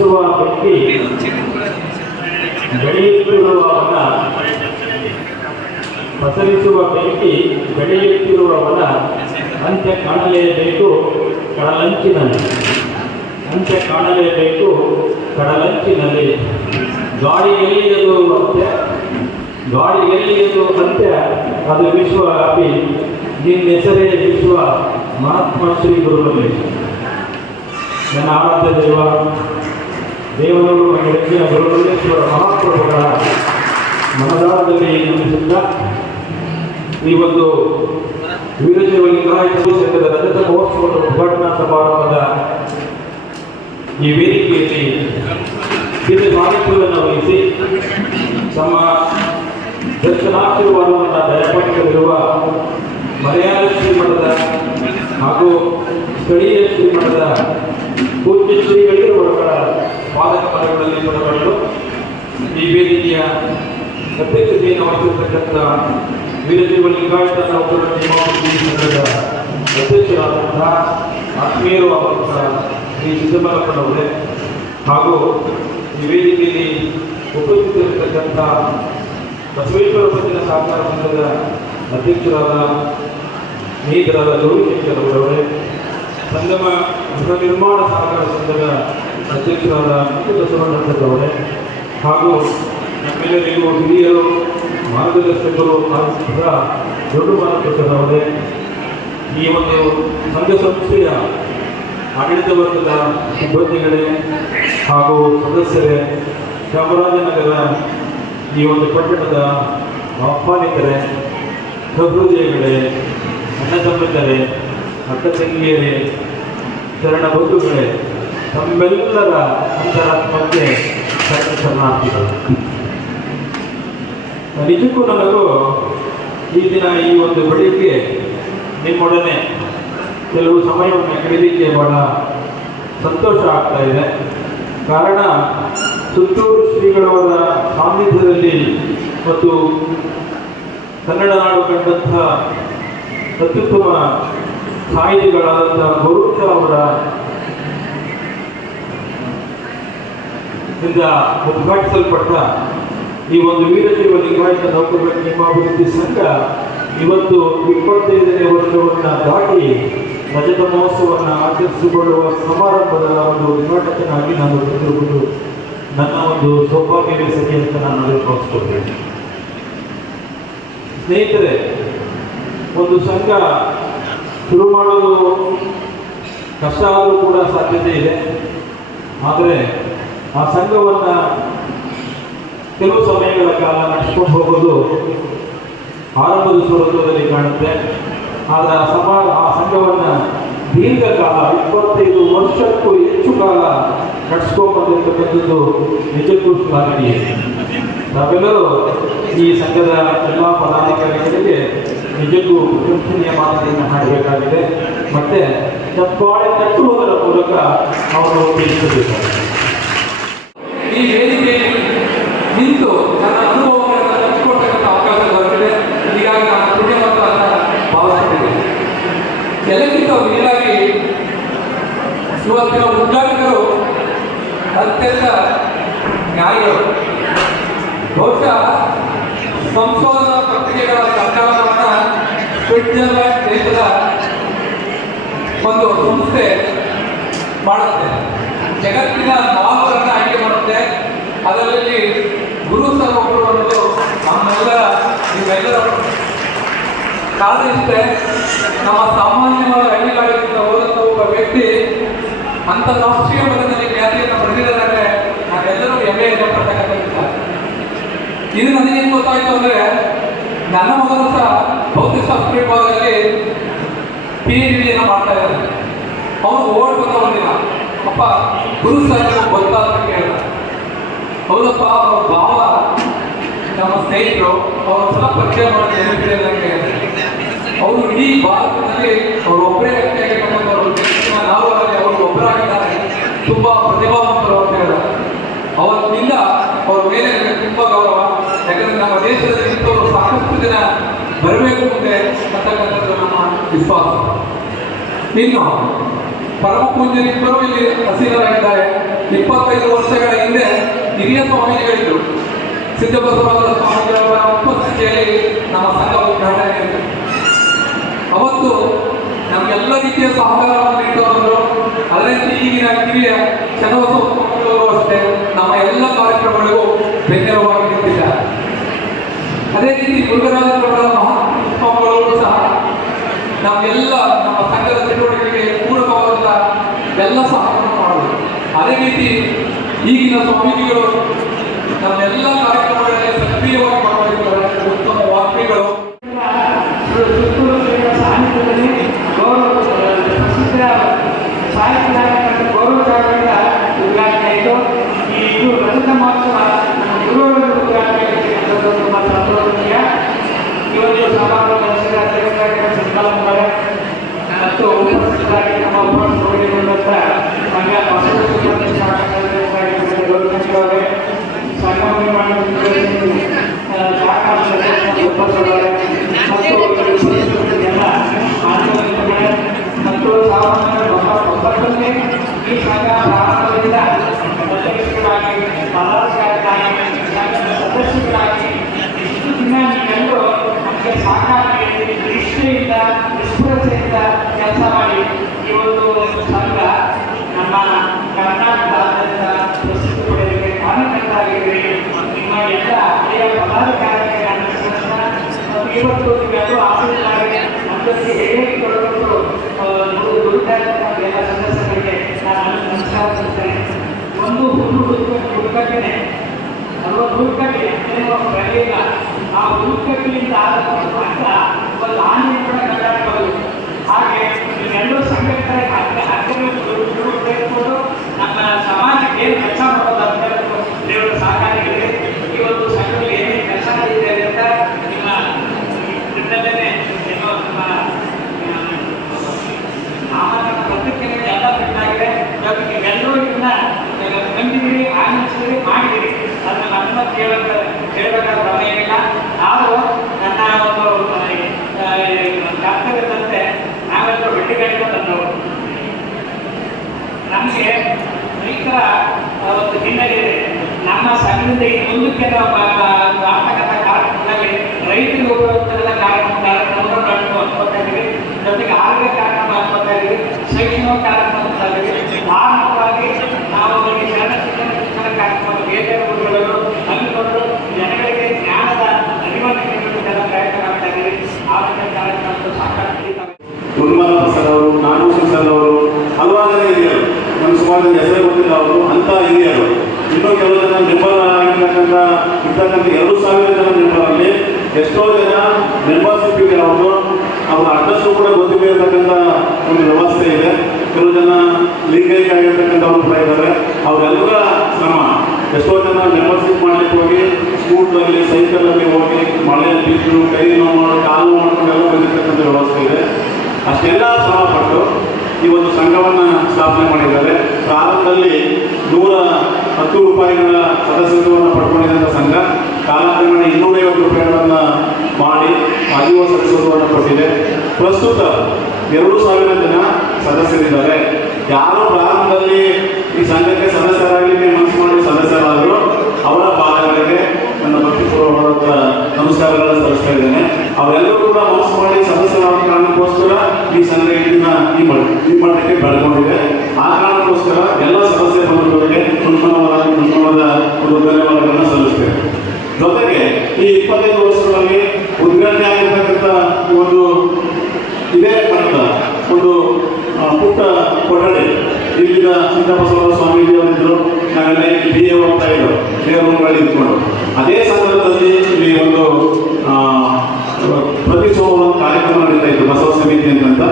ಪಸರಿಸುವ ವ್ಯಕ್ತಿ ಬೆಳೆಯುತ್ತಿರುವವನ, ಪಸರಿಸುವ ಬೆಂಕಿ ಬೆಳೆಯುತ್ತಿರುವವನ ಅಂತ್ಯ ಕಾಣಲೇಬೇಕು ಕಡಲಂಚಿನಲ್ಲಿ. ಅಂತ್ಯ ಕಾಣಲೇಬೇಕು ಕಡಲಂಚಿನಲ್ಲಿ. ಗಾಳಿ ಎಲ್ಲಿಯದು ಅಂತ್ಯ? ಗಾಳಿ ಎಲ್ಲಿಯದು ಅಂತ್ಯ? ಅದು ವಿಶ್ವವ್ಯಾಪಿ ನಿನ್ನ ಹೆಸರೇ ವಿಶ್ವ ಮಹಾತ್ಮ ಶ್ರೀ ಗುರುಗಳಲ್ಲಿ ನನ್ನ ಆರಾಧ್ಯ ದೈವ ದೇವನೂರು ಗೆಳತಿಯ ಗುರುಮಲ್ಲೇಶ್ವರ ಮಹಾಪ್ರಭುಗಳ ಮನದಾಳದಲ್ಲಿ ನಮಿಸುತ್ತಾ ಈ ಒಂದು ವೀರಶೈವ ಲಿಂಗಾಯತ ಸಂಘದ ರಜತ ಮಹೋತ್ಸವದ ಉದ್ಘಾಟನಾ ಸಮಾರಂಭದ ಈ ವೇದಿಕೆಯಲ್ಲಿ ಹಿರಿಯ ಸಾಹಿತ್ಯವನ್ನು ವಹಿಸಿ ತಮ್ಮ ದರ್ಶನಾಶೀರ್ವಾದವನ್ನು ದಯಪಾಲಿಸಲಿರುವ ಮಲಯಾಳ ಶ್ರೀಮಠದ ಹಾಗೂ ಸ್ಥಳೀಯ ಶ್ರೀಮಠದ ಪೂಜ್ಯ ಶ್ರೀಗಳಿರುವವರ ಪಾದಕ ಪದಗಳಲ್ಲಿ ಪದಗಳು ಈ ವೇದಿಕೆಯ ಅಧ್ಯಕ್ಷತೆಯನ್ನು ವಹಿಸಿರ್ತಕ್ಕಂಥ ವೀರಜೀವ ಲಿಂಗಾಯತ ಸಹೋದರ ನೇಮಾವತಿ ಸಂಘದ ಅಧ್ಯಕ್ಷರಾದಂತಹ ಆತ್ಮೀಯರು ಆದಂತಹ ಶ್ರೀ ಸಿದ್ದಮಲ್ಲಪ್ಪನವರೇ ಹಾಗೂ ಈ ವೇದಿಕೆಯಲ್ಲಿ ಉಪಸ್ಥಿತರಿರ್ತಕ್ಕಂಥ ಬಸವೇಶ್ವರ ಭಜನ ಸಹಕಾರ ಸಂಘದ ಅಧ್ಯಕ್ಷರಾದ ಸ್ನೇಹಿತರಾದ ಗೌರಿಶಂಕರ್ ಅವರವರೇ ಸಂಗಮ ಗೃಹ ನಿರ್ಮಾಣ ಸಹಕಾರ ಸಂಘದ ಅಧ್ಯಕ್ಷರಾದ ಬಸವಣ್ಣನವರೇ ಹಾಗೂ ನಮ್ಮೆಲ್ಲರಿಗೂ ಹಿರಿಯರು ಮಾರ್ಗದರ್ಶಕರು ಆಗಿದ್ದ ದೊಡ್ಡ ಮಾರ್ಗದರ್ಶಕರವರೇ ಈ ಒಂದು ಸಂಘ ಸಂಸ್ಥೆಯ ಆಡಳಿತ ವರ್ಗದ ಸಿಬ್ಬಂದಿಗಳೇ ಹಾಗೂ ಸದಸ್ಯರೇ, ಚಾಮರಾಜನಗರ ಈ ಒಂದು ಪಟ್ಟಣದ ಆಹ್ವಾನಿತರೇ ಸಹೃದಯಗಳೇ ಅಣ್ಣ ತಮ್ಮಂದರೇ ಅಕ್ಕ ತಂಗಿಯರೇ ಶರಣ ಬಂಧುಗಳೇ ತಮ್ಮೆಲ್ಲರ ಅಂತರಾತ್ಮಕ್ಕೆ ಶರಣ ಶರಣಾರ್ಥಿಗಳು ನಿಜಕ್ಕೂ ನನಗೂ ಈ ದಿನ ಈ ಒಂದು ಬೆಳಿಗ್ಗೆ ನಿಮ್ಮೊಡನೆ ಕೆಲವು ಸಮಯವನ್ನು ಕಳೀಲಿಕ್ಕೆ ಬಹಳ ಸಂತೋಷ ಆಗ್ತಾ ಇದೆ. ಕಾರಣ ಸುತ್ತೂರು ಶ್ರೀಗಳವರ ಸಾನ್ನಿಧ್ಯದಲ್ಲಿ ಮತ್ತು ಕನ್ನಡ ನಾಡು ಕಂಡಂಥ ಅತ್ಯುತ್ತಮ ಸಾಹಿತಿಗಳಾದಂಥ ಗೌರವ ಅವರ ಇಂದ ಉದ್ಘಾಟಿಸಲ್ಪಟ್ಟ ಈ ಒಂದು ವೀರಶೈವ ಲಿಂಗಾಯತ ನೌಕರರ ಕ್ಷೇಮಾಭಿವೃದ್ಧಿ ಸಂಘ ಇವತ್ತು ಇಪ್ಪತ್ತೈದನೇ ವರ್ಷವನ್ನು ದಾಟಿ ರಜತ ಮಹೋತ್ಸವವನ್ನು ಆಚರಿಸಿಕೊಳ್ಳುವ ಸಮಾರಂಭದ ಒಂದು ಉದ್ಘಾಟಕನಾಗಿ ನಾನು ಬಂದಿರುವುದು ನನ್ನ ಒಂದು ಸೌಭಾಗ್ಯವೇ ಸರಿ ಅಂತ ನಾನು ಅನುಭವಿಸ್ಕೊಳ್ತೇನೆ ಭಾವಿಸ್ಕೊಳ್ತೇನೆ. ಸ್ನೇಹಿತರೆ, ಒಂದು ಸಂಘ ಶುರು ಮಾಡಲು ಕಷ್ಟ ಆದರೂ ಕೂಡ ಸಾಧ್ಯತೆ ಇದೆ. ಆದರೆ ಆ ಸಂಘವನ್ನು ಕೆಲವು ಸಮಯಗಳ ಕಾಲ ನಡೆಸ್ಕೊಂಡು ಹೋಗೋದು ಆರಂಭದ ಸ್ವರೂಪದಲ್ಲಿ ಕಾಣುತ್ತೆ. ಆದರೆ ಆ ಸಮಾಜ ಆ ಸಂಘವನ್ನು ದೀರ್ಘಕಾಲ, ಇಪ್ಪತ್ತೈದು ವರ್ಷಕ್ಕೂ ಹೆಚ್ಚು ಕಾಲ ನಡೆಸ್ಕೊಂಡ್ಬಂದಿರ್ತಕ್ಕಂಥದ್ದು ನಿಜಕ್ಕೂ ಶ್ಲಾಘನೀಯ ನಾವೆಲ್ಲರೂ ಈ ಸಂಘದ ಎಲ್ಲ ಪದಾಧಿಕಾರಿಗಳಿಗೆ ನಿಜಕ್ಕೂ ಪ್ರಶಂಸನೀಯ ಮಾತುಗಳನ್ನು ಹಾಡಬೇಕಾಗಿದೆ. ಮತ್ತೆ ಚಪ್ಪಾಳೆ ತಟ್ಟುವುದರ ಮೂಲಕ ಅವರು ತಿಳಿಸಬೇಕಾಗಿದೆ ಈ ನಿಂತು ನನ್ನ ಅನುಭವಗಳನ್ನು ಹಂಚಿಕೊಳ್ತಕ್ಕಂಥ ಅವಕಾಶ ದೊರಕಿದೆ. ಹೀಗಾಗಿ ನಾನು ಅಂತ ಭಾವಿಸುತ್ತೇನೆ ಎಲ್ಲಕ್ಕಿಂತ ಮೇಲಾಗಿ ಇವತ್ತಿನ ಉದ್ಘಾಟಕರು ಅತ್ಯಂತ ನ್ಯಾಯರು ಬಹುಶಃ ಸಂಶೋಧನಾ ಪ್ರಕ್ರಿಯೆಗಳ ಸಂಕಲನವನ್ನು ಸ್ವಿಟ್ಜರ್ಲ್ಯಾಂಡ್ ದೇಶದ ಒಂದು ಸಂಸ್ಥೆ ಮಾಡುತ್ತೆ. ಜಗತ್ತಿನ ನಾಲ್ಕರನ್ನ ಆಯ್ಕೆ ಅದರಲ್ಲಿ ಗುರು ಸರ್ ಒಬ್ಬರು ಅನ್ನೋದು ನಮ್ಮೆಲ್ಲ, ನಿಮ್ಮೆಲ್ಲರ ಕಾರಣ ನಮ್ಮ ಸಾಮಾನ್ಯವಾದ ಹಳ್ಳಿಗಳಿಂದ ಹೋದಂಥ ಒಬ್ಬ ವ್ಯಕ್ತಿ ಅಂತಾರಾಷ್ಟ್ರೀಯ ಮಟ್ಟದಲ್ಲಿ ಖ್ಯಾತಿಯನ್ನು ಪಡೆದಿದ್ದಾರೆ ನಾವೆಲ್ಲರೂ ಹೆಮ್ಮೆಯಿಂದ ಪಡ್ತಕ್ಕಂಥ. ಇದು ನನಗೆ ಗೊತ್ತಾಯಿತು ಅಂದ್ರೆ, ನನ್ನ ಮಗನು ಸಹ ಭೌತಶಾಸ್ತ್ರ ವಿಭಾಗದಲ್ಲಿ ಪಿ ಎಚ್ ಡಿಯನ್ನು ಮಾಡ್ತಾ ಇದ್ದಾರೆ ಅವನು ಓಡ್ ಬಂದ ಒಂದಿನ ಅಪ್ಪ, ಗುರು ಸಾಹೇಬ್ ಗೊತ್ತಾದ ಕೇಳಿದ ಹೌದಪ್ಪ, ಅವ್ರ ಭಾವ, ನಮ್ಮ ಸ್ನೇಹಿತರು, ಅವ್ರ ಸಲ ಪರಿಚಯ ಮಾಡಿ ನೆನಪಿದೆ ನನಗೆ ಅವರು ಇಡೀ ಭಾರತದಲ್ಲಿ ಅವರು ಒಬ್ಬರೇ ನಾವು ಅಲ್ಲಿ ಅವರು ಒಬ್ಬರಾಗಿದ್ದಾರೆ. ತುಂಬ ಪ್ರತಿಭಾವಂತರು ಅಂತ ಹೇಳಿದ್ದಾರೆ ಅವತ್ತಿಂದ ಅವ್ರ ಮೇಲೆ ನನಗೆ ತುಂಬ ಗೌರವ. ಯಾಕಂದರೆ ನಮ್ಮ ದೇಶದಲ್ಲಿ ನಿಂತವರು ಸಾಕಷ್ಟು ದಿನ ಬರಬೇಕು ಮುಂದೆ ಅಂತಕ್ಕಂಥದ್ದು ನಮ್ಮ ವಿಶ್ವಾಸ. ಇನ್ನು ಪರಮ ಪೂಜೆ ಇಲ್ಲಿ ಹಸೀನರಾಗಿದ್ದಾರೆ ಇಪ್ಪತ್ತೈದು ವರ್ಷಗಳ ಹಿಂದೆ ಹಿರಿಯ ಸ್ವಾಮೀಜಿಗಳಿದ್ರು ಸಿದ್ದಬಸವರಾಜ ಸ್ವಾಮಿಗಳವರ ಉಪಸ್ಥಿತಿಯಲ್ಲಿ ನಮ್ಮ ಸಂಘ ಉದ್ಘಾಟನೆ. ಅವತ್ತು ನಮಗೆಲ್ಲ ರೀತಿಯ ಸಹಕಾರವನ್ನು ನೀಡುವವರು ಬಂದರು. ಅದೇ ರೀತಿ ಈಗಿನ ಕಿರಿಯ ಚನ್ನಬಸವ ಅಷ್ಟೇ ನಮ್ಮ ಎಲ್ಲ ಕಾರ್ಯಕ್ರಮಗಳಿಗೂ ಬೆನ್ನೆಲುವಾಗಿ ನಿಂತಿದ್ದಾರೆ. ಅದೇ ರೀತಿ ಮುರುಘರಾಜ ಗೌಡ ಮಹಾಸ್ವಾಮಿಗಳು ಸಹ ನಾವೆಲ್ಲ ನಮ್ಮ ಸಂಘದ ಚಟುವಟಿಕೆಗೆ ಪೂರಕವಾದ ಎಲ್ಲ ಸಹಕಾರ ಮಾಡೋದು ಅದೇ ರೀತಿ ಈಗಿನ ಸ್ವಾಮೀಜಿಗಳು ನಮ್ಮೆಲ್ಲ ಕಾರ್ಯಕ್ರಮಗಳಲ್ಲಿ ಸಕ್ರಿಯವಾಗಿ ಭಾಗವಹಿಸಿದ್ದಾರೆ ಉತ್ತಮ ವಾಕ್ಯಗಳು ಸಾನ್ನಿಧ್ಯದಲ್ಲಿ ಗೌರವ ಪ್ರಸಿದ್ಧ ಸಾಹಿತ್ಯಗಾರರಾದ ಗೌರವದಿಂದ ಉದ್ಘಾಟನೆ ಆಯಿತು ಇದು ರಜತ ಮಹೋತ್ಸವ ನಮ್ಮ ಗುರುಗಳ ಉದ್ಘಾಟನೆ ತುಂಬ ಸಂತೋಷನೀಯ ಈ ಒಂದು ಸಂಕಲ್ಪಗಳು ಮತ್ತು ಉಪಸ್ಥಿತರಾಗಿ ನಮ್ಮ ಉಪಸ್ಥಿತಗೊಂಡಂಥ ಸಂಘ ಬಸವ ಗೌರವಿಸಿದವರೇ ಸಂಘ ನಿರ್ಮಾಣ ಸಹಕಾರ ಉಪಸ್ಥಿತರಾಗಿ ಮತ್ತು ಎಲ್ಲ ಆಂದೋಲನಗಳ ಮತ್ತು ಸಾವಿರದ ಒಂಬೈನೂರ ಒಂಬತ್ತರಲ್ಲಿ ಈ ಸಂಘ ಪ್ರಾರಂಭದಿಂದ ಅಧ್ಯಕ್ಷರಾಗಿ ಪದಾಧಿಕಾರಿಗಳಾಗಿ ಸಂಘದ ಸದಸ್ಯರಾಗಿ ಇಷ್ಟು ದಿನ ನೀವೆಲ್ಲರೂ ನಮಗೆ ಸಾಕಾರ ನೀಡಿ ನಿಷ್ಠೆಯಿಂದ ನಿಸ್ಪೃಹತೆಯಿಂದ ಕೆಲಸ ಮಾಡಿ ಈ ಒಂದು ಸಂಘ ನಮ್ಮ ಕರ್ನಾಟಕದಾದ್ಯಂತ ಪ್ರಸಿದ್ಧಿ ಪಡೆಯಲಿಕ್ಕೆ ಕಾರಣಕರ್ತರಾಗಿದ್ದೀರಿ ನಿಮ್ಮ ಎಲ್ಲ ಹಳೆಯ. ಮತ್ತು ಇವತ್ತು ನೀವೆಲ್ಲರೂ ಆಸಕ್ತರಾಗಿ ನಮ್ಮೊಂದಿಗೆ ಹೇಗೆ ಕೊಡಬೇಕು ದುಡಿತಾ ಎಲ್ಲ ಸದಸ್ಯರಿಗೆ ನಾನು ನಮಸ್ಕಾರ ಮಾಡ್ತೇನೆ ಒಂದು ಹುಲ್ಲು ಹುಡುಕ ಹುಡುಕಟ್ಟೆ ನಲವತ್ತು ಹುಡುಕಟ್ಟೆ ಆ ಹುಡುಕಟ್ಟಿಯಿಂದ ಆದಂಥ ಮಾತ್ರ ಒಂದು ಆನೆ ಕೂಡ ಕಟ್ಟಾಡಬಹುದು ಹಾಗೆ ನಮ್ಮ ಸಮಾಜಕ್ಕೆ ಕೆಲಸ ಅಂತ ಹೇಳ್ಬಿಟ್ಟು ದೇವರ ಸಹಕಾರ ಇದೆ ಇವತ್ತು ಸಂಘದಲ್ಲಿ ಏನೇನು ಕೆಲಸ ಇದೆ ಅಂತ ನಿಮ್ಮ ನಿಮ್ಮಲ್ಲೇ ಏನೋ ನಮ್ಮ ಆಮರಣ ಪತ್ರಿಕೆಗಳು ಎಲ್ಲ ಬಿಟ್ಟಾಗಿದೆ ಇವತ್ತು ನೀವೆಲ್ಲರೂ ಇದನ್ನ ಕಂಡಿದ್ದೀರಿ ಆನಂದಿಸಿರಿ ಮಾಡಿದಿರಿ ಅದನ್ನ ನನ್ನ ಕೇಳಕ ಕೇಳಬೇಕಾದ ಕ್ರಮ ಏನಿಲ್ಲ ಆದರೂ ನನ್ನ ಒಂದು ಆ, ಕರ್ತವ್ಯದಂತೆ ನಾವೆಲ್ಲರೂ ಬೆಟ್ಟಿಗಳಿಗೂ ತಂದವರು ನಮಗೆ ರೈತರ ಒಂದು ಹಿನ್ನೆಲೆ ಇದೆ ನಮ್ಮ ಸಂಘದಿಂದ ಈ ಮುಂದಕ್ಕೆ ನಾವು ಆಗ್ತಕ್ಕಂಥ ಕಾರ್ಯಕ್ರಮದಲ್ಲಿ ರೈತರಿಗೆ ಉಪಯುಕ್ತವಾದ ಕಾರ್ಯಕ್ರಮ ಕಾರ್ಯಕ್ರಮವನ್ನು ನಡೆದು ಅನ್ಕೋತಾ ಇದ್ದೀವಿ ಜೊತೆಗೆ ಆರೋಗ್ಯ ಕಾರ್ಯಕ್ರಮ ಅನ್ಕೋತಾ ಇದ್ದೀವಿ ಜನಗಳಿಗೆ ಜ್ಞಾನದ ನೀಡುವಂತಹ ಪ್ರಯತ್ನ ಆ. ಗುರುಮಾರ ಪ್ರಸಾದ್ ಅವರು ನಾಗಭೂಷಣ್ ಸರ್ ಅವರು, ಹಲವಾರು ಜನ ನಮ್ಮ ಹೆಸರು ಗೊತ್ತಿಲ್ಲ ಅವರು, ಅಂತ ಹಿರಿಯರು. ಇನ್ನೂ ಕೆಲವು ಜನ ಮೆಂಬರ್ ಆಗಿರ್ತಕ್ಕಂಥ, ಇರ್ತಕ್ಕಂಥ ಎರಡು ಸಾವಿರ ಜನ ಎಷ್ಟೋ ಜನ ಮೆಂಬರ್ಶಿಪ್ ಇದೆ ಅವರು ಅವರ ಅಡ್ರೆಸ್ ಕೂಡ ಗೊತ್ತಿದೆ ಇರತಕ್ಕಂಥ ಒಂದು ವ್ಯವಸ್ಥೆ ಇದೆ. ಕೆಲವು ಜನ ಲೀಗೈಕ್ ಆಗಿರ್ತಕ್ಕಂಥವ್ರು ಕೂಡ ಇದ್ದಾರೆ. ಅವರೆಲ್ಲರ ಶ್ರಮ ಎಷ್ಟೋ ಜನ ಮೆಂಬರ್ಶಿಪ್ ಮಾಡ್ಲಿಕ್ಕೆ ಹೋಗಿ ಸ್ಕೂಟ್ರಲ್ಲಿ ಸೈಕಲಲ್ಲಿ ಹೋಗಿ ಮಳೆಯಲ್ಲಿ ಬಿದ್ದು ಕೈ ನೋವು ಮಾಡಿ, ಕಾಲು ಮಾಡಿಕೊಂಡೆಲ್ಲ ಬಂದಿರ್ತಕ್ಕಂಥ ವ್ಯವಸ್ಥೆ ಇದೆ. ಅಷ್ಟೆಲ್ಲ ಶ್ರಮಪಟ್ಟು ಈ ಒಂದು ಸಂಘವನ್ನು ಸ್ಥಾಪನೆ ಮಾಡಿದ್ದಾರೆ. ಪ್ರಾರಂಭದಲ್ಲಿ ನೂರ ಹತ್ತು ರೂಪಾಯಿಗಳ ಸದಸ್ಯತ್ವವನ್ನು ಪಡ್ಕೊಂಡಿದ್ದಂಥ ಸಂಘ. ಕಾಲಕ್ರಮೇಣ ಇನ್ನೂರೈವತ್ತು ರೂಪಾಯಿಗಳನ್ನು ಮಾಡಿ ಅದಿವ ಸದಸ್ಯತ್ವವನ್ನು ಕೊಟ್ಟಿದೆ ಪ್ರಸ್ತುತ ಎರಡು ಸಾವಿರ ಜನ ಸದಸ್ಯರಿದ್ದಾರೆ. ಯಾರು ಪ್ರಾರಂಭದಲ್ಲಿ ಈ ಸಂಘಕ್ಕೆ ಸದಸ್ಯರಾಗಲಿಕ್ಕೆ ಮನಸ್ಸು ಮಾಡಿ ಸದಸ್ಯರಾದರು ಅವರ ಪಾದಗಳಿಗೆ ನನ್ನ ಭಕ್ತಿಪೂರ್ವಕ ನಮಸ್ಕಾರಗಳನ್ನು ಸಲ್ಲಿಸ್ತಾ ಇದ್ದೇನೆ. ಅವರೆಲ್ಲರೂ ಕೂಡ ಮನಸ್ಸು ಮಾಡಿ ಸದಸ್ಯರಾದ ಕಾರಣಕ್ಕೋಸ್ಕರ ಈ ಸಂಘ ಇದನ್ನ ಈ ಈ ಮಟ್ಟಕ್ಕೆ ಬೆಳ್ಕೊಂಡಿದೆ. ಆ ಕಾರಣಕ್ಕೋಸ್ಕರ ಎಲ್ಲ ಸದಸ್ಯ ಬಂಧುಗಳಿಗೆ ಉತ್ತಮವಾದ ಉತ್ತಮವಾದ ಒಂದು ಧನ್ಯವಾದಗಳನ್ನು ಸಲ್ಲಿಸ್ತೇವೆ ಜೊತೆಗೆ ಈ ಇಪ್ಪತ್ತೈದು ವರ್ಷಗಳಲ್ಲಿ ಉದ್ಘಾಟನೆ ಆಗಿರ್ತಕ್ಕಂಥ ಒಂದು ಇದೇ ಒಂದು ಪುಟ್ಟ ಕೊಠಡಿ. ಇಲ್ಲಿನ ಸಿದ್ದಬಸವರ ಸ್ವಾಮೀಜಿ ಅವರಿದ್ದರು ನಾವೆಲ್ಲ ಬಿ ಎ ಹೋಗ್ತಾ ಇದ್ದರು. ಬೇರೆ ರೂಮ್ಗಳಲ್ಲಿ ಇದ್ಕೊಂಡು ಅದೇ ಸಂದರ್ಭದಲ್ಲಿ ಇಲ್ಲಿ ಒಂದು ಪ್ರತಿ ಸೋಮವಾರ ಕಾರ್ಯಕ್ರಮ ನಡೀತಾ ಇತ್ತು, ಬಸವ ಸಮಿತಿ ಅಂತ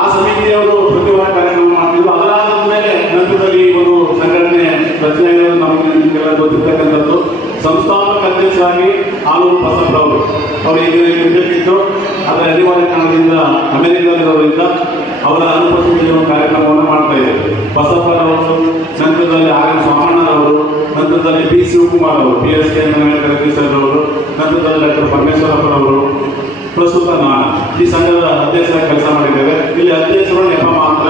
ಆ ಸಮಿತಿಯವರು ಪ್ರತಿ ವಾರ ಕಾರ್ಯಕ್ರಮ ಮಾಡ್ತಿದ್ರು. ಅದರಾದ ಮೇಲೆ ನಂತರದಲ್ಲಿ ಒಂದು ಸಂಘಟನೆ ರಚನೆ ನಮಗೆ ಗೊತ್ತಿರ್ತಕ್ಕಂಥದ್ದು. ಸಂಸ್ಥಾಪಕ ಅಧ್ಯಕ್ಷರಾಗಿ ಆಲೂರು ಬಸಪ್ಪರವರು ಅವರು. ಅವರು ಈಗ ಇರಬೇಕಿತ್ತು ಅದರ ಅನಿವಾರ್ಯ ಕಾರಣದಿಂದ ಅಮೆರಿಕದಲ್ಲಿರೋದ್ರಿಂದ ಅವರ ಅನುಪಸ್ಥಿತಿಯಲ್ಲಿ ಒಂದು ಕಾರ್ಯಕ್ರಮವನ್ನು ಮಾಡ್ತಾ ಇದ್ದಾರೆ. ಬಸಪ್ಪನವರು ನಂತರದಲ್ಲಿ ಆರ್ ಎನ್ ಸ್ವಾಮಣ್ಣನವರು, ನಂತರದಲ್ಲಿ ಪಿ ಶಿವಕುಮಾರ್ ಅವರು, ಪಿ ಎಸ್ ಕೆ ಸರ್ ಅವರು, ನಂತರದಲ್ಲಿ ಡಾಕ್ಟರ್ ಪರಮೇಶ್ವರಪ್ಪನವರು ಪ್ರಸ್ತುತ ನಾನು ಈ ಸಂಘದ ಅಧ್ಯಕ್ಷರಾಗಿ ಕೆಲಸ ಮಾಡಿದ್ದೇವೆ. ಇಲ್ಲಿ ಅಧ್ಯಕ್ಷರು ನೆಪ ಮಾತ್ರ.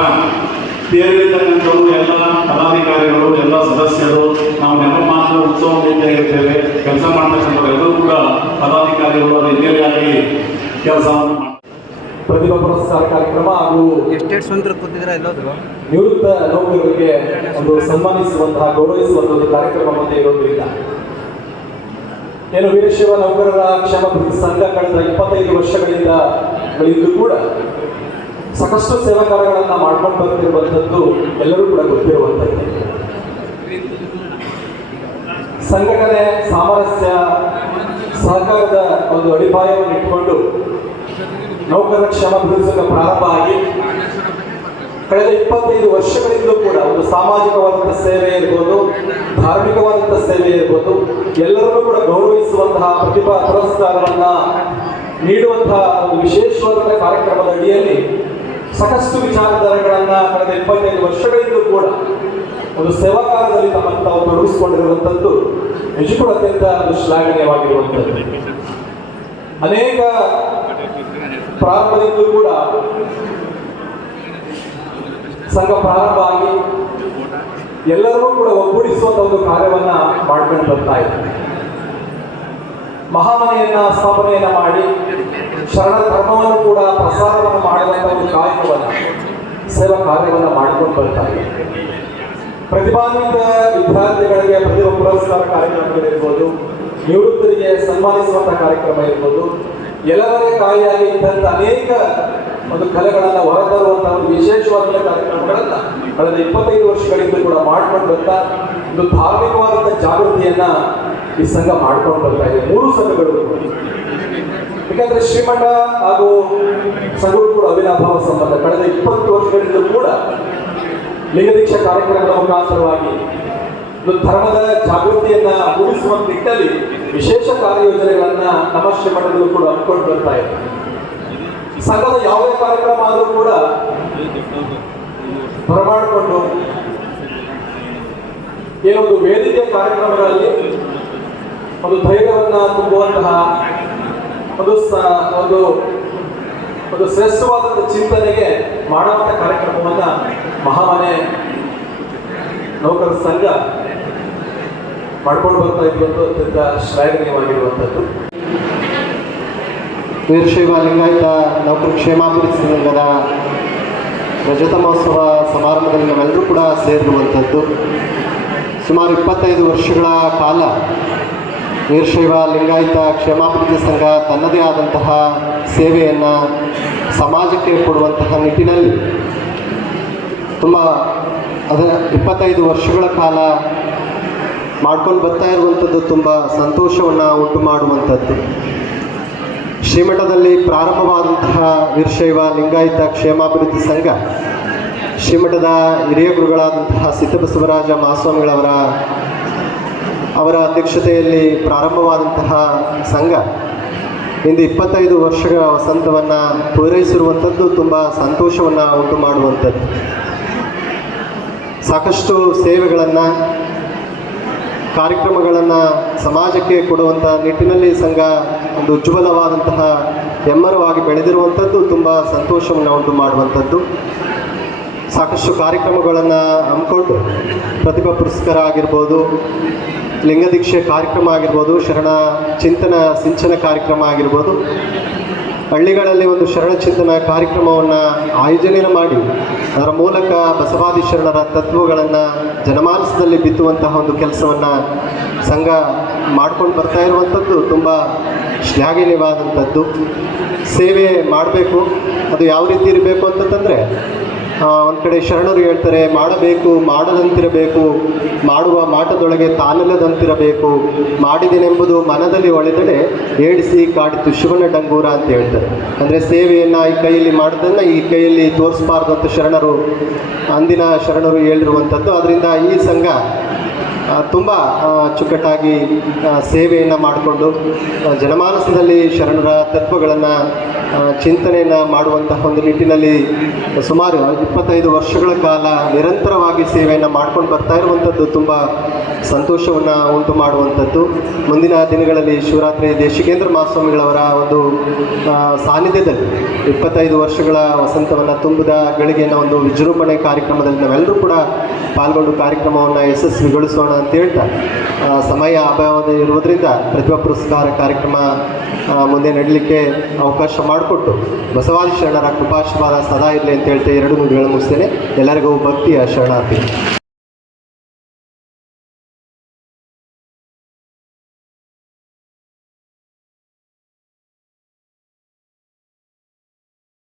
ಸೇರಿರ್ತಕ್ಕಂಥವರು ಎಲ್ಲ ಪದಾಧಿಕಾರಿಗಳು ಎಲ್ಲ ಸದಸ್ಯರು ನಾವು ನೆನಪು ಮಾತ್ರ ಉತ್ಸವ ಇರ್ತೇವೆ ಕೆಲಸ ಮಾಡ್ತಕ್ಕಂಥವ್ರು ಎಲ್ಲರೂ ಕೂಡ ಪದಾಧಿಕಾರಿಗಳು ಅದು ಹಿರಿಯರಾಗಿ ಕೆಲಸವನ್ನು ಮಾಡ್ತಾರೆ. ಪ್ರತಿಭಾ ಪುರಸ್ಕಾರ ಕಾರ್ಯಕ್ರಮ ಹಾಗೂ ನಿವೃತ್ತ ನೌಕರರಿಗೆ ಒಂದು ಸನ್ಮಾನಿಸುವಂತಹ ಗೌರವಿಸುವಂತಹ ಒಂದು ಕಾರ್ಯಕ್ರಮ ಮತ್ತೆ ಇರೋದ್ರಿಂದ ಏನು ವೀರಶೈವ ನೌಕರರ ಕ್ಷಮ ಸಂಘ ಕಳೆದ ಇಪ್ಪತ್ತೈದು ವರ್ಷಗಳಿಂದ ಗಳಿದ್ದು ಕೂಡ ಸಾಕಷ್ಟು ಸೇವಾ ಕಾರ್ಯಗಳನ್ನ ಮಾಡ್ಕೊಂಡು ಬರ್ತಿರುವಂಥದ್ದು ಎಲ್ಲರೂ ಕೂಡ ಗೊತ್ತಿರುವಂಥದ್ದು. ಸಂಘಟನೆ ಸಾಮರಸ್ಯ, ಸಹಕಾರದ ಒಂದು ಅಡಿಪಾಯವನ್ನು ಇಟ್ಟುಕೊಂಡು ನೌಕರ ಕ್ಷಮ ಬಿಡಿಸಲು ಪ್ರಾರಂಭ ಆಗಿ ಕಳೆದ ಇಪ್ಪತ್ತೈದು ವರ್ಷಗಳಿಂದಲೂ ಕೂಡ ಒಂದು ಸಾಮಾಜಿಕವಾದಂಥ ಸೇವೆ ಇರ್ಬೋದು, ಧಾರ್ಮಿಕವಾದಂಥ ಸೇವೆ ಇರ್ಬೋದು, ಎಲ್ಲರನ್ನೂ ಕೂಡ ಗೌರವಿಸುವಂತಹ ಪ್ರತಿಭಾ ಪುರಸ್ಕಾರವನ್ನು ನೀಡುವಂತಹ ಒಂದು ವಿಶೇಷವಾದಂಥ ಕಾರ್ಯಕ್ರಮದ ಅಡಿಯಲ್ಲಿ ಸಾಕಷ್ಟು ವಿಚಾರಧಾರೆಗಳನ್ನ ಕಳೆದ ಇಪ್ಪತ್ತೈದು ವರ್ಷಗಳಿಂದಲೂ ಕೂಡ ಒಂದು ಸೇವಾ ಕಾರ್ಯದಲ್ಲಿ ತಮ್ಮನ್ನು ತಾವು ತೊಡಗಿಸಿಕೊಂಡಿರುವಂಥದ್ದು ನಿಜಕ್ಕೂ ಅತ್ಯಂತ ಒಂದು ಶ್ಲಾಘನೀಯವಾಗಿರುವಂಥದ್ದು ಅನೇಕ ಪ್ರಾರಂಭದಿಂದಲೂ ಕೂಡ ಸಂಘ ಪ್ರಾರಂಭ ಆಗಿ ಎಲ್ಲರೂ ಕೂಡ ಒಗ್ಗೂಡಿಸುವಂತ ಒಂದು ಕಾರ್ಯವನ್ನ ಮಾಡ್ಕೊಂಡು ಬರ್ತಾ ಇದ್ದಾರೆ ಮಹಾಮನೆಯನ್ನ ಸ್ಥಾಪನೆಯನ್ನ ಮಾಡಿ ಶರಣ ಧರ್ಮವನ್ನು ಕೂಡ ಪ್ರಸಾರವನ್ನು ಮಾಡುವಂತಹ ಒಂದು ಕಾರ್ಯವನ್ನು, ಸೇವಾ ಕಾರ್ಯವನ್ನು ಮಾಡಿಕೊಂಡು ಬರ್ತಾ ಇದೆ ಪ್ರತಿಭಾನ್ವಿತ ವಿದ್ಯಾರ್ಥಿಗಳಿಗೆ ಪ್ರತಿಭಾ ಪುರಸ್ಕಾರ ಕಾರ್ಯಕ್ರಮಗಳಿರ್ಬೋದು ನಿವೃತ್ತರಿಗೆ ಸನ್ಮಾನಿಸುವಂಥ ಕಾರ್ಯಕ್ರಮ ಇರ್ಬೋದು ಎಲ್ಲರ ಕಾಯಿಯಾಗಿ ಇದ್ದಂಥ ಅನೇಕ ಒಂದು ಕಲೆಗಳನ್ನು ಹೊರತರುವಂತಹ ಒಂದು ವಿಶೇಷವಾದ ಕಾರ್ಯಕ್ರಮಗಳನ್ನ ಕಳೆದ ಇಪ್ಪತ್ತೈದು ವರ್ಷಗಳಿಂದ ಕೂಡ ಮಾಡ್ಕೊಂಡು ಬರ್ತಾ ಒಂದು ಧಾರ್ಮಿಕವಾದಂಥ ಜಾಗೃತಿಯನ್ನ ಈ ಸಂಘ ಮಾಡ್ಕೊಂಡು ಬರ್ತಾ ಇದೆ ಮೂರು ಸಂಘಗಳು. ಯಾಕಂದ್ರೆ ಶ್ರೀಮಠ ಹಾಗೂ ಸಂಘಗಳು ಕೂಡ ಅವಿನಾಭಾವ ಸಂಬಂಧ. ಕಳೆದ ಇಪ್ಪತ್ತು ವರ್ಷಗಳಿಂದ ಕೂಡ ಲಿಂಗದೀಕ್ಷಾ ಕಾರ್ಯಕ್ರಮದ ಮುಖಾಂತರವಾಗಿ ಧರ್ಮದ ಜಾಗೃತಿಯನ್ನ ಮೂಡಿಸುವ ನಿಟ್ಟಲ್ಲಿ ವಿಶೇಷ ಕಾರ್ಯಯೋಜನೆಗಳನ್ನ ನಮ್ಮ ಶ್ರೀಮಠದಲ್ಲೂ ಕೂಡ ಹಮ್ಮಿಕೊಂಡು ಬರ್ತಾ ಇದೆ. ಸಂಘದ ಯಾವುದೇ ಕಾರ್ಯಕ್ರಮ ಆದರೂ ಕೂಡ ಬರಮಾಡಿಕೊಂಡು ಏನೊಂದು ವೇದಿಕೆ ಕಾರ್ಯಕ್ರಮಗಳಲ್ಲಿ ಒಂದು ಧೈರ್ಯವನ್ನ ತುಂಬುವಂತಹ ಒಂದು ಒಂದು ಒಂದು ಶ್ರೇಷ್ಠವಾದಂಥ ಚಿಂತನೆಗೆ ಮಾಡುವಂಥ ಕಾರ್ಯಕ್ರಮವನ್ನ ಮಹಾಮನೆ ನೌಕರ ಸಂಘ ಮಾಡ್ಕೊಂಡು ಬರ್ತಾ ಇರುವಂಥ ಅತ್ಯಂತ ಶ್ಲಾಘನೀಯವಾಗಿರುವಂಥದ್ದು ವೀರಶೈವ ಲಿಂಗಾಯತ ನೌಕರ ಕ್ಷೇಮಾಭಿವೃದ್ಧಿ ಸಂಘದ ರಜತ ಮಹೋತ್ಸವ ಸಮಾರಂಭದಲ್ಲಿ ನಾವೆಲ್ಲರೂ ಕೂಡ ಸೇರಿರುವಂಥದ್ದು ಸುಮಾರು ಇಪ್ಪತ್ತೈದು ವರ್ಷಗಳ ಕಾಲ ವೀರಶೈವ ಲಿಂಗಾಯತ ಕ್ಷೇಮಾಭಿವೃದ್ಧಿ ಸಂಘ ತನ್ನದೇ ಆದಂತಹ ಸೇವೆಯನ್ನು ಸಮಾಜಕ್ಕೆ ಕೊಡುವಂತಹ ನಿಟ್ಟಿನಲ್ಲಿ ತುಂಬ ಅದ ಇಪ್ಪತ್ತೈದು ವರ್ಷಗಳ ಕಾಲ ಮಾಡ್ಕೊಂಡು ಬರ್ತಾ ಇರುವಂಥದ್ದು ತುಂಬ ಸಂತೋಷವನ್ನು ಉಂಟು ಮಾಡುವಂಥದ್ದು ಶ್ರೀಮಠದಲ್ಲಿ ಪ್ರಾರಂಭವಾದಂತಹ ವೀರಶೈವ ಲಿಂಗಾಯತ ಕ್ಷೇಮಾಭಿವೃದ್ಧಿ ಸಂಘ, ಶ್ರೀಮಠದ ಹಿರಿಯ ಗುರುಗಳಾದಂತಹ ಸಿದ್ದಬಸವರಾಜ ಮಹಾಸ್ವಾಮಿಗಳವರ ಅವರ ಅಧ್ಯಕ್ಷತೆಯಲ್ಲಿ ಪ್ರಾರಂಭವಾದಂತಹ ಸಂಘ ಇಂದು ಇಪ್ಪತ್ತೈದು ವರ್ಷಗಳ ವಸಂತವನ್ನು ಪೂರೈಸಿರುವಂಥದ್ದು ತುಂಬ ಸಂತೋಷವನ್ನು ಉಂಟು ಮಾಡುವಂಥದ್ದು. ಸಾಕಷ್ಟು ಸೇವೆಗಳನ್ನು, ಕಾರ್ಯಕ್ರಮಗಳನ್ನು ಸಮಾಜಕ್ಕೆ ಕೊಡುವಂಥ ನಿಟ್ಟಿನಲ್ಲಿ ಸಂಘ ಒಂದು ಉಜ್ವಲವಾದಂತಹ ಹೆಮ್ಮರವಾಗಿ ಬೆಳೆದಿರುವಂಥದ್ದು ತುಂಬ ಸಂತೋಷವನ್ನು ಉಂಟು ಮಾಡುವಂಥದ್ದು. ಸಾಕಷ್ಟು ಕಾರ್ಯಕ್ರಮಗಳನ್ನು ಹಮ್ಮಿಕೊಂಡು ಪ್ರತಿಭಾ ಪುರಸ್ಕಾರ ಆಗಿರ್ಬೋದು ಲಿಂಗದೀಕ್ಷೆ ಕಾರ್ಯಕ್ರಮ ಆಗಿರ್ಬೋದು, ಶರಣ ಚಿಂತನ ಸಿಂಚನ ಕಾರ್ಯಕ್ರಮ ಆಗಿರ್ಬೋದು. ಹಳ್ಳಿಗಳಲ್ಲಿ ಒಂದು ಶರಣ ಚಿಂತನ ಕಾರ್ಯಕ್ರಮವನ್ನು ಆಯೋಜನೆ ಮಾಡಿ, ಅದರ ಮೂಲಕ ಬಸವಾದಿ ಶರಣರ ತತ್ವಗಳನ್ನು ಜನಮಾನಸದಲ್ಲಿ ಬಿತ್ತುವಂತಹ ಒಂದು ಕೆಲಸವನ್ನು ಸಂಘ ಮಾಡ್ಕೊಂಡು ಬರ್ತಾ ಇರುವಂಥದ್ದು ತುಂಬ ಶ್ಲಾಘನೀಯವಾದಂಥದ್ದು. ಸೇವೆ ಮಾಡಬೇಕು. ಅದು ಯಾವ ರೀತಿ ಇರಬೇಕು ಅಂತಂದರೆ ಒಂದು ಕಡೆ ಶರಣರು ಹೇಳ್ತಾರೆ, ಮಾಡಬೇಕು, ಮಾಡದಂತಿರಬೇಕು, ಮಾಡುವ ಮಾಟದೊಳಗೆ ತಾನಲ್ಲದಂತಿರಬೇಕು ಮಾಡಿದೆನೆಂಬುದು ಮನದಲ್ಲಿ ಒಳೆದಡೆ ಏಡಿಸಿ ಕಾಡಿತು ಶಿವನ ಡಂಗೂರ ಅಂತ ಹೇಳ್ತಾರೆ. ಅಂದರೆ ಸೇವೆಯನ್ನು ಈ ಕೈಯಲ್ಲಿ ಮಾಡೋದನ್ನು ಈ ಕೈಯಲ್ಲಿ ತೋರಿಸಬಾರ್ದು ಅಂತ ಶರಣರು, ಅಂದಿನ ಶರಣರು ಹೇಳಿರುವಂಥದ್ದು ಅದರಿಂದ ಈ ಸಂಘ ತುಂಬ ಅಚ್ಚುಕಟ್ಟಾಗಿ ಸೇವೆಯನ್ನು ಮಾಡಿಕೊಂಡು ಜನಮಾನಸದಲ್ಲಿ ಶರಣರ ತತ್ವಗಳನ್ನು ಚಿಂತನೆಯನ್ನು ಮಾಡುವಂತಹ ಒಂದು ನಿಟ್ಟಿನಲ್ಲಿ ಸುಮಾರು ಇಪ್ಪತ್ತೈದು ವರ್ಷಗಳ ಕಾಲ ನಿರಂತರವಾಗಿ ಸೇವೆಯನ್ನು ಮಾಡ್ಕೊಂಡು ಬರ್ತಾ ಇರುವಂಥದ್ದು ತುಂಬ ಸಂತೋಷವನ್ನು ಉಂಟು ಮಾಡುವಂಥದ್ದು. ಮುಂದಿನ ದಿನಗಳಲ್ಲಿ ಶಿವರಾತ್ರಿ ದೇಶಿಕೇಂದ್ರ ಮಹಾಸ್ವಾಮಿಗಳವರ ಒಂದು ಸಾನ್ನಿಧ್ಯದಲ್ಲಿ ಇಪ್ಪತ್ತೈದು ವರ್ಷಗಳ ವಸಂತವನ್ನು ತುಂಬಿದ ಗಳಿಗೆನ ಒಂದು ವಿಜೃಂಭಣೆ ಕಾರ್ಯಕ್ರಮದಲ್ಲಿ ನಾವೆಲ್ಲರೂ ಕೂಡ ಪಾಲ್ಗೊಂಡು ಕಾರ್ಯಕ್ರಮವನ್ನು ಯಶಸ್ವಿಗೊಳಿಸೋಣ ಅಂತ ಹೇಳ್ತಾ ಸಮಯ ಅಭಾವ ಇರುವುದರಿಂದ ಪ್ರತಿಭಾ ಪುರಸ್ಕಾರ ಕಾರ್ಯಕ್ರಮ ಮುಂದೆ ನಡಲಿಕ್ಕೆ ಅವಕಾಶ ಮಾಡಿಕೊಟ್ಟು ಬಸವಾದಿ ಶರಣರ ಕೃಪಾಶೀರ್ವಾದ ಸದಾ ಇರಲಿ ಅಂತ ಹೇಳ್ತಾ ಎರಡು ಮುಗಿಸ್ತೇನೆ. ಎಲ್ಲರಿಗೂ ಭಕ್ತಿಯ ಶರಣಾರ್ಥಿ.